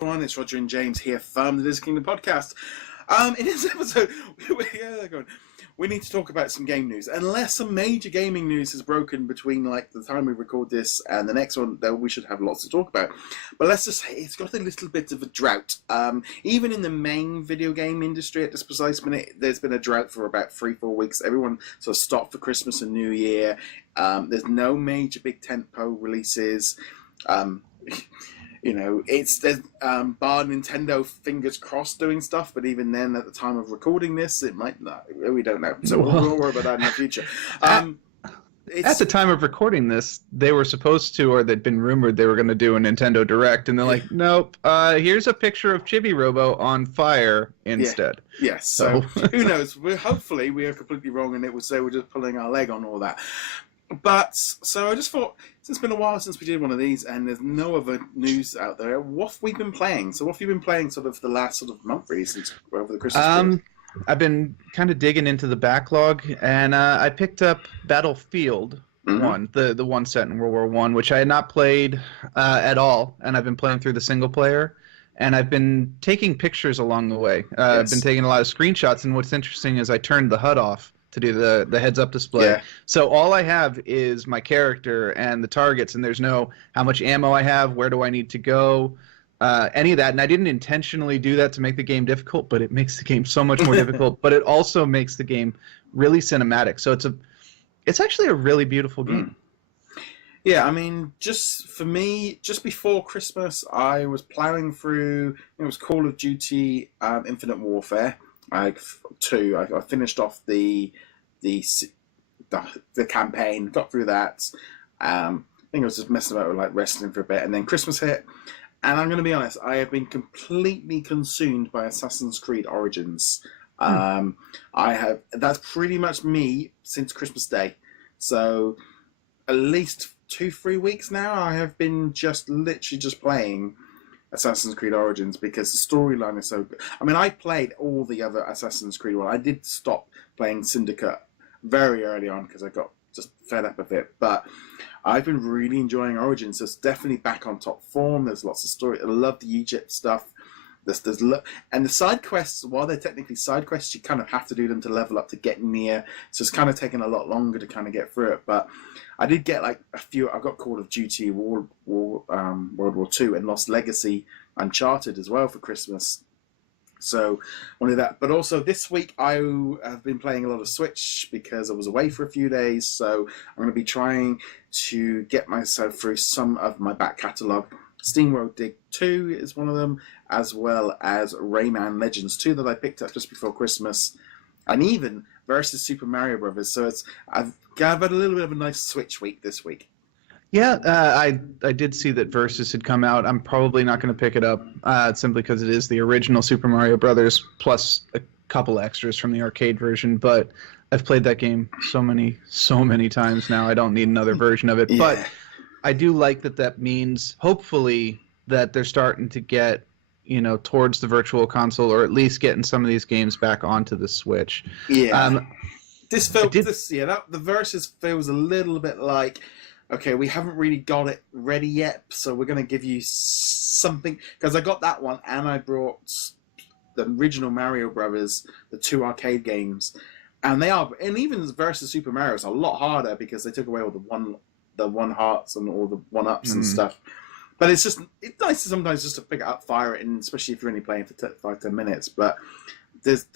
Everyone, it's Roger and James here from the DisKingdom podcast. In this episode, we need to talk about some game news. Unless some major gaming news has broken between like the time we record this and the next one, though we should have lots to talk about. But let's just say it's got a little bit of a drought. Even in the main video game industry at this precise minute, there's been a drought for about 3-4 weeks. Everyone sort of stopped for Christmas and New Year. There's no major big tentpole releases. There's bar Nintendo, fingers crossed, doing stuff, but even then, at the time of recording this, it might not. We don't know. So we'll worry about that in the future. At the time of recording this, they were supposed to, or they'd been rumored they were going to do a Nintendo Direct, and they're like, nope, here's a picture of Chibi Robo on fire instead. Yes, so who knows? Hopefully we are completely wrong, and it was we're just pulling our leg on all that. But, so I just thought, it's been a while since we did one of these, and there's no other news out there. What have we been playing? So what have you been playing sort of the last sort of month, really, since over the Christmas period? I've been kind of digging into the backlog, and I picked up Battlefield 1, the one set in World War I, which I had not played at all, and I've been playing through the single player, and I've been taking pictures along the way. I've been taking a lot of screenshots, and what's interesting is I turned the HUD off to do the heads-up display. Yeah. So all I have is my character and the targets, and there's no how much ammo I have, where do I need to go, any of that. And I didn't intentionally do that to make the game difficult, but it makes the game so much more difficult. But it also makes the game really cinematic. So it's actually a really beautiful game. Yeah, I mean, just for me, just before Christmas, I was plowing through, it was Call of Duty Infinite Warfare. I finished off the campaign, got through that. I think I was just messing about with like wrestling for a bit, and then Christmas hit. And I'm going to be honest, I have been completely consumed by Assassin's Creed Origins. That's pretty much me since Christmas Day. So at least 2-3 weeks now, I have been literally just playing Assassin's Creed Origins because the storyline is so good. I mean, I played all the other Assassin's Creed ones. I did stop playing Syndicate very early on because I got just fed up with it. But I've been really enjoying Origins. So it's definitely back on top form. There's lots of story. I love the Egypt stuff. And the side quests, while they're technically side quests, you kind of have to do them to level up to get near. So it's kind of taken a lot longer to kind of get through it. But I did get like a few. I got Call of Duty World War II and Lost Legacy Uncharted as well for Christmas. So one of that. But also this week I have been playing a lot of Switch because I was away for a few days. So I'm going to be trying to get myself through some of my back catalogue. SteamWorld Dig 2 is one of them, as well as Rayman Legends 2 that I picked up just before Christmas, and even versus Super Mario Brothers. So I've had a little bit of a nice Switch week this week. Yeah, I did see that Versus had come out. I'm probably not going to pick it up simply because it is the original Super Mario Brothers plus a couple extras from the arcade version. But I've played that game so many times now. I don't need another version of it. Yeah. But I do like that means, hopefully, that they're starting to get, towards the virtual console, or at least getting some of these games back onto the Switch. Yeah. The Versus feels a little bit like, okay, we haven't really got it ready yet, so we're going to give you something. Because I got that one, and I brought the original Mario Brothers, the 2 arcade games, and even Versus Super Mario is a lot harder because they took away all the one hearts and all the one ups and stuff. But it's nice to sometimes just to pick it up, fire it, and especially if you're only playing for 5-10 minutes. But there's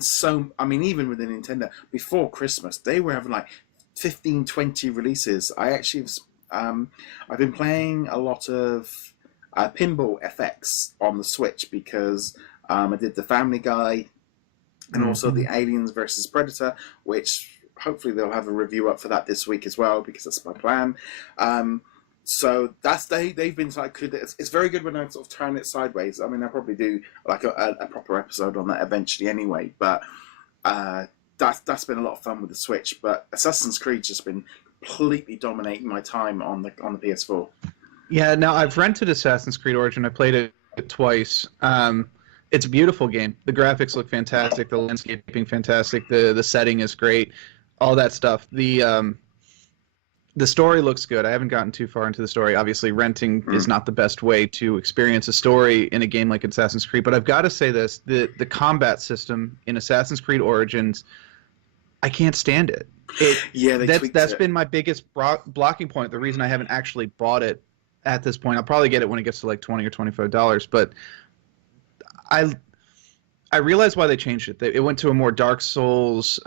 so, I mean, even with the Nintendo before Christmas, they were having like 15-20 releases. I actually I've been playing a lot of Pinball FX on the Switch because I did the Family Guy and also the Aliens versus Predator, which hopefully they'll have a review up for that this week as well, because that's my plan. So they've been like, it's very good when I sort of turn it sideways. I mean, I'll probably do like a proper episode on that eventually anyway. But that's been a lot of fun with the Switch. But Assassin's Creed's just been completely dominating my time on the PS4. Yeah, now I've rented Assassin's Creed Origin. I played it twice. It's a beautiful game. The graphics look fantastic. The landscaping fantastic. The setting is great. All that stuff. The the story looks good. I haven't gotten too far into the story. Obviously, renting is not the best way to experience a story in a game like Assassin's Creed. But I've got to say this: the combat system in Assassin's Creed Origins, I can't stand it. That's been my biggest blocking point. The reason I haven't actually bought it at this point, I'll probably get it when it gets to like $20 or $25. But I realize why they changed it. It went to a more Dark Souls.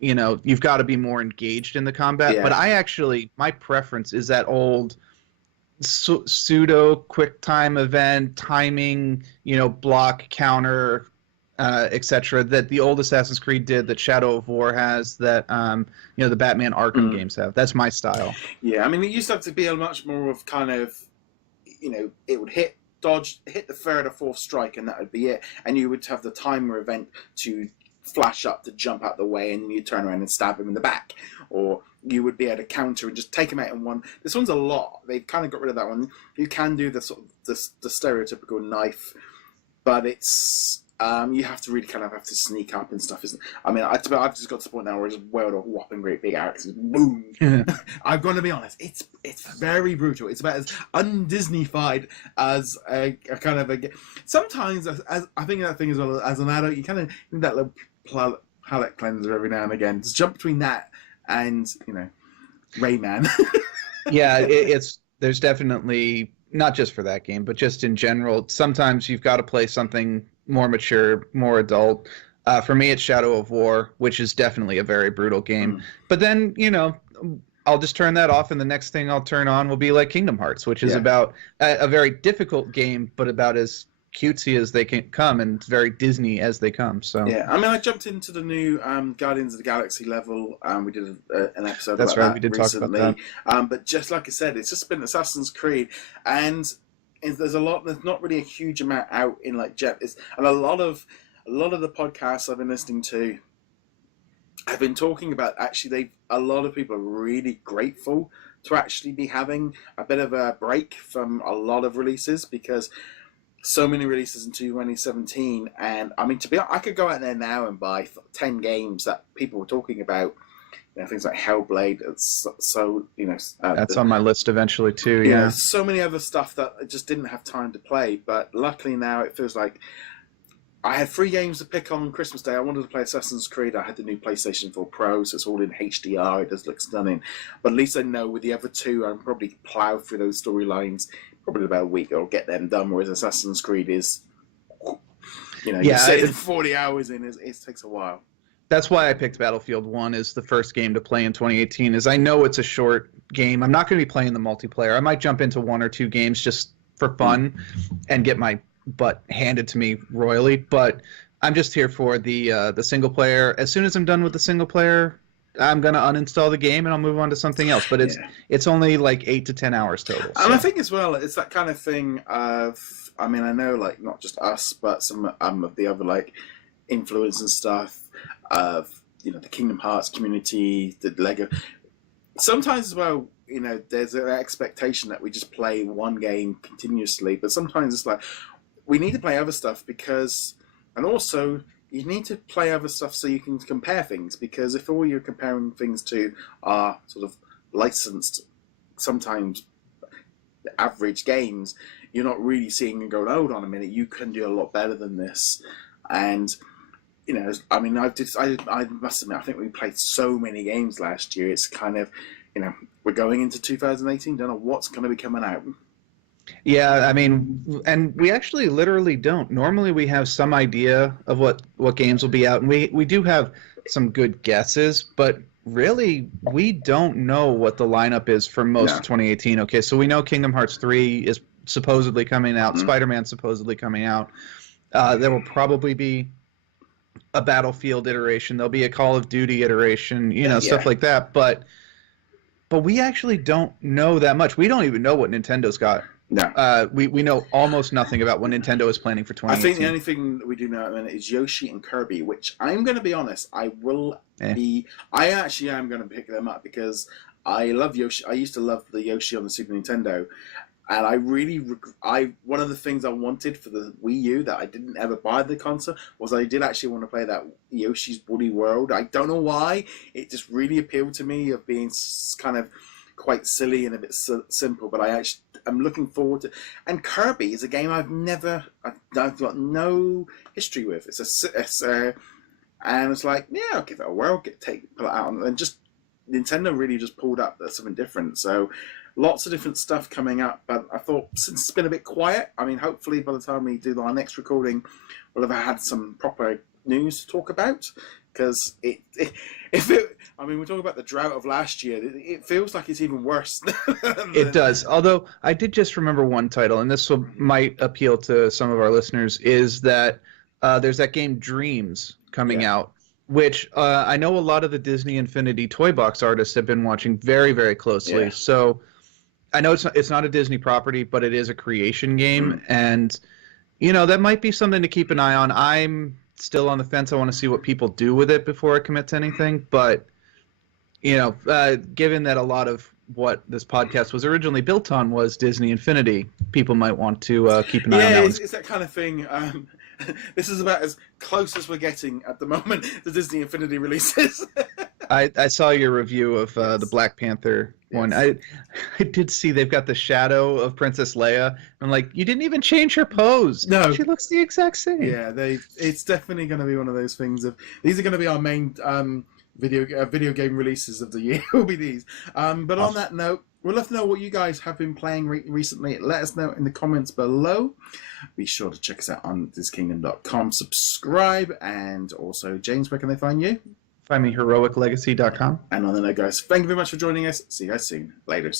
You've got to be more engaged in the combat. Yeah. But my preference is that old pseudo quick time event timing, block counter, etc. that the old Assassin's Creed did, that Shadow of War has, that the Batman Arkham games have. That's my style. Yeah, I mean, it used to have to be a much more of kind of, it would hit the third or fourth strike, and that would be it. And you would have the timer event to flash up to jump out the way, and you turn around and stab him in the back, or you would be able to counter and just take him out in one. This one's a lot. They've kind of got rid of that one. You can do the sort of the stereotypical knife, but it's you have to really kind of have to sneak up and stuff. I mean, I've just got to the point now where I just weld a whopping great big axe, boom. I've got to be honest, it's very brutal. It's about as un-Disney-fied as a kind of a. Sometimes, as I think that thing as well, as an adult, you kind of need that little palate cleanser every now and again. Just jump between that and Rayman. Yeah, there's definitely, not just for that game, but just in general, sometimes you've got to play something more mature, more adult. For me, it's Shadow of War, which is definitely a very brutal game. But then, I'll just turn that off, and the next thing I'll turn on will be like Kingdom Hearts, which is about a very difficult game, but about as cutesy as they can come, and very Disney as they come. So yeah, I mean, I jumped into the new Guardians of the Galaxy level. We did an episode. That's about right. That we did recently. talk about that. But just like I said, it's just been Assassin's Creed, and there's not really a huge amount out in like and a lot of the podcasts I've been listening to have been talking about, actually a lot of people are really grateful to actually be having a bit of a break from a lot of releases, because so many releases in 2017, and I mean, to be honest, I could go out there now and buy 10 games that people were talking about. Things like Hellblade. That's on my list eventually too. Yeah, so many other stuff that I just didn't have time to play. But luckily now it feels like I had 3 games to pick on Christmas Day. I wanted to play Assassin's Creed. I had the new PlayStation 4 Pro, so it's all in HDR. It does look stunning. But at least I know with the other 2, I'll probably plow through those storylines. Probably about a week I'll get them done. Whereas Assassin's Creed is, you say 40 hours in, it takes a while. That's why I picked Battlefield 1 as the first game to play in 2018, is I know it's a short game. I'm not going to be playing the multiplayer. I might jump into 1 or 2 games just for fun and get my butt handed to me royally, but I'm just here for the single player. As soon as I'm done with the single player, I'm going to uninstall the game and I'll move on to something else. But it's only like 8 to 10 hours total. So. And I think as well, it's that kind of thing of, I mean, I know like not just us, but some of the other like influence and stuff of the Kingdom Hearts community, the Lego. Sometimes as well, there's an expectation that we just play one game continuously, but sometimes it's like we need to play other stuff and also you need to play other stuff so you can compare things, because if all you're comparing things to are sort of licensed, sometimes average games, you're not really seeing and going, hold on a minute, you can do a lot better than this. And I mean, I must admit, I think we played so many games last year. It's kind of, we're going into 2018. Don't know what's going to be coming out. Yeah, I mean, and we actually literally don't. Normally, we have some idea of what games will be out, and we do have some good guesses, but really, we don't know what the lineup is for most of 2018. Okay, so we know Kingdom Hearts 3 is supposedly coming out. Spider-Man supposedly coming out. There will probably be a Battlefield iteration. There'll be a Call of Duty iteration, stuff like that. But we actually don't know that much. We don't even know what Nintendo's got. No. We know almost nothing about what Nintendo is planning for 2018. I think the only thing that we do know at the minute is Yoshi and Kirby, which I'm going to be honest, I actually am going to pick them up because I love Yoshi. I used to love the Yoshi on the Super Nintendo. And I really, one of the things I wanted for the Wii U that I didn't ever buy the console was I did actually want to play that Yoshi's Woolly World. I don't know why. It just really appealed to me of being kind of quite silly and a bit simple, but I'm looking forward to. And Kirby is a game I've got no history with. And it's like, yeah, I'll give it a whirl, pull it out, and just Nintendo really just pulled up something different. So lots of different stuff coming up. But I thought since it's been a bit quiet, I mean, hopefully by the time we do our next recording, we'll have had some proper news to talk about. Because we're talking about the drought of last year. It feels like it's even worse. It does. Although I did just remember one title, and this might appeal to some of our listeners, is that there's that game Dreams coming out, which I know a lot of the Disney Infinity Toy Box artists have been watching very, very closely. Yeah. So I know it's not a Disney property, but it is a creation game, and that might be something to keep an eye on. I'm still on the fence. I want to see what people do with it before I commit to anything. But, given that a lot of what this podcast was originally built on was Disney Infinity, people might want to keep an eye on that one. It's that kind of thing. This is about as close as we're getting at the moment to Disney Infinity releases. I saw your review of the Black Panther one. I did see they've got the shadow of Princess Leia. I'm like, you didn't even change her pose. No, she looks the exact same. Yeah, it's definitely going to be one of those things. These are going to be our main video game releases of the year. Will be these. But on that note, we'd love to know what you guys have been playing recently. Let us know in the comments below. Be sure to check us out on DisKingdom.com. Subscribe, and also, James, where can they find you? Find me heroiclegacy.com. And on the note, guys, thank you very much for joining us. See you guys soon. Later.